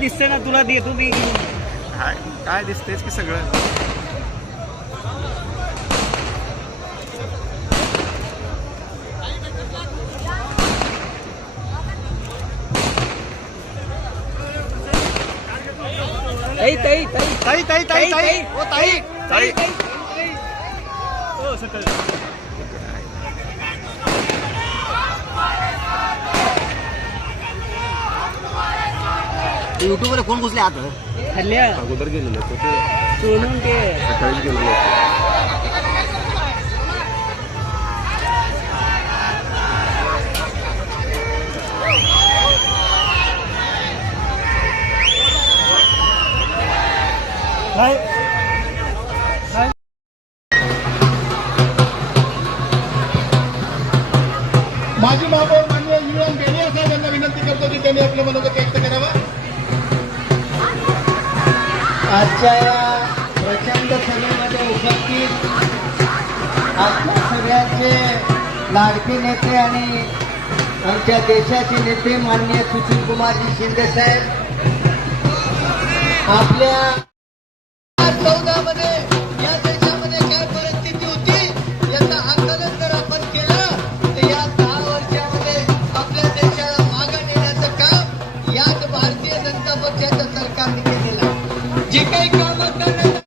दिसते ना तुला देतो मी काय दिसतेच की सगळं ताई ताई ताई ताई ताई ताई ताई ओ ताई ताई युट्यूब वर कोण घुसले आता हल्ल्या अगोदर गेलेलो तो सोडून ते सकाळीच गेलेलो माजी महापौर माननीय युएन बेनिया साहेब यांना विनंती करतो की त्यांनी आपलं मनोगत व्यक्त करावं. आजच्या या प्रचंड सभेमध्ये उपस्थित आपल्या सगळ्यांचे लाडके नेते आणि आमच्या देशाचे नेते माननीय सुशीलकुमारजी शिंदे साहेब आपल्या 2014 मध्ये या देशामध्ये काय परिस्थिती होती याचं आकलन जर आपण केलं तर या 10 वर्षामध्ये आपल्या देशाला मागे नेण्याचं काम याच भारतीय जनता पक्षाच्या सरकारने केलेलं आहे. जे काही कामं करण्यात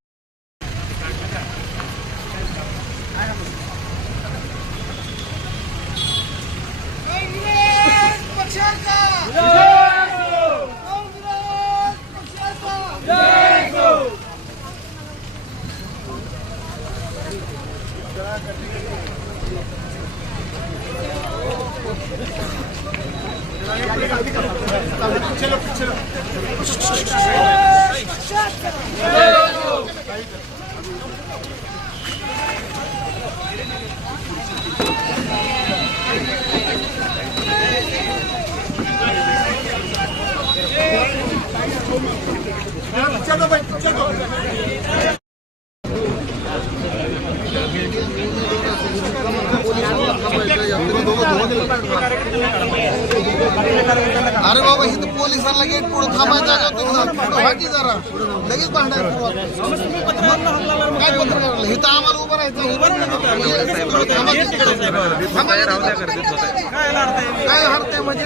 अरे बाबा इथं पोलिसांना गेट पुढे थांबायचा की जरा लगेच भांडायला काय पत्रकार इथं आम्हाला उभं राहायचं काय हरते म्हणजे